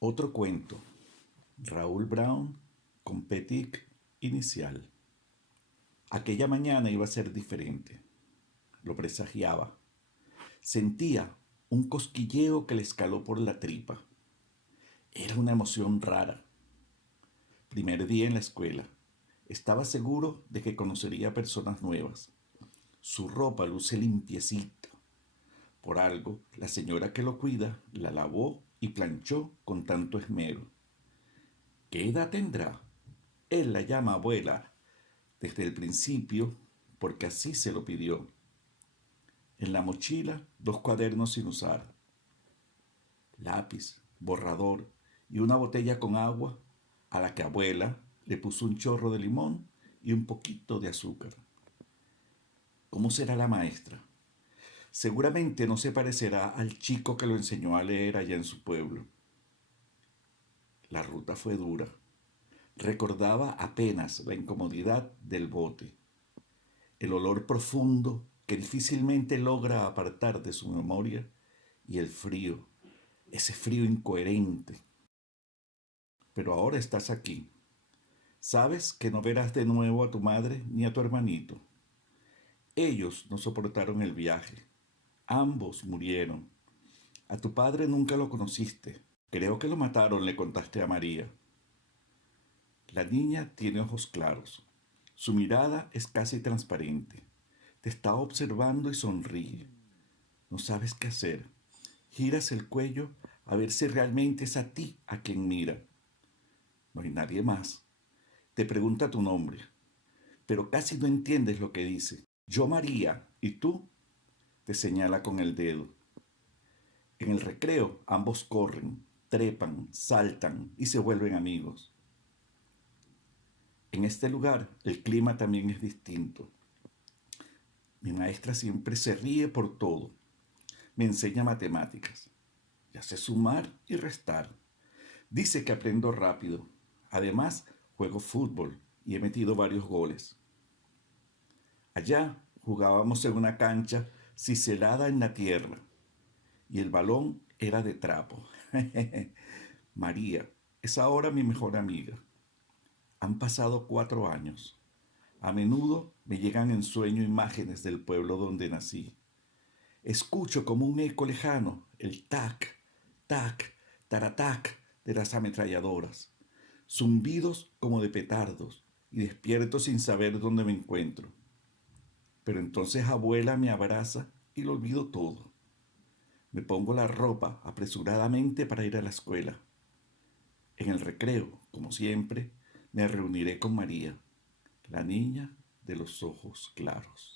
Otro cuento. Raúl Brown con Petit Inicial. Aquella mañana iba a ser diferente. Lo presagiaba. Sentía un cosquilleo que le escaló por la tripa. Era una emoción rara. Primer día en la escuela. Estaba seguro de que conocería personas nuevas. Su ropa luce limpiecita. Por algo, la señora que lo cuida la lavó y planchó con tanto esmero. ¿Qué edad tendrá? Él la llama abuela desde el principio porque así se lo pidió. En la mochila, 2 cuadernos sin usar, lápiz, borrador y una botella con agua a la que abuela le puso un chorro de limón y un poquito de azúcar. ¿Cómo será la maestra? Seguramente no se parecerá al chico que lo enseñó a leer allá en su pueblo. La ruta fue dura. Recordaba apenas la incomodidad del bote, el olor profundo que difícilmente logra apartar de su memoria y el frío, ese frío incoherente. Pero ahora estás aquí. Sabes que no verás de nuevo a tu madre ni a tu hermanito. Ellos no soportaron el viaje. Ambos murieron. A tu padre nunca lo conociste. Creo que lo mataron, le contaste a María. La niña tiene ojos claros. Su mirada es casi transparente. Te está observando y sonríe. No sabes qué hacer. Giras el cuello a ver si realmente es a ti a quien mira. No hay nadie más. Te pregunta tu nombre, pero casi no entiendes lo que dice. Yo María, ¿y tú? Te señala con el dedo. En el recreo ambos corren, trepan, saltan y se vuelven amigos. En este lugar el clima también es distinto. Mi maestra siempre se ríe por todo. Me enseña matemáticas. Ya sé sumar y restar. Dice que aprendo rápido. Además, juego fútbol y he metido varios goles. Allá jugábamos en una cancha ciselada en la tierra y el balón era de trapo. María es ahora mi mejor amiga. Han pasado 4 años. A menudo me llegan en sueño imágenes del pueblo donde nací. Escucho como un eco lejano el tac, tac, taratac de las ametralladoras, zumbidos como de petardos, y despierto sin saber dónde me encuentro. Pero entonces abuela me abraza y lo olvido todo. Me pongo la ropa apresuradamente para ir a la escuela. En el recreo, como siempre, me reuniré con María, la niña de los ojos claros.